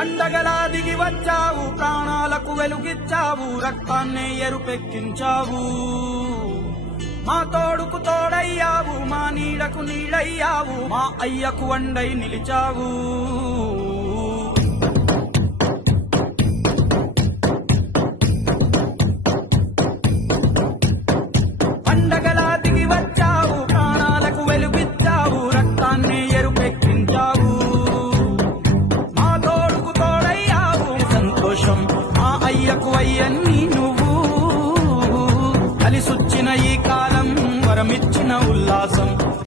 పండగలా దిగి వచ్చావు, ప్రాణాలకు వెలుగిచ్చావు, రక్తాన్నే ఎరుపెక్కించావు. మా తోడుకు తోడయ్యావు, మా నీడకు నీడయ్యావు, మా అయ్యకు వండై నిలిచావు.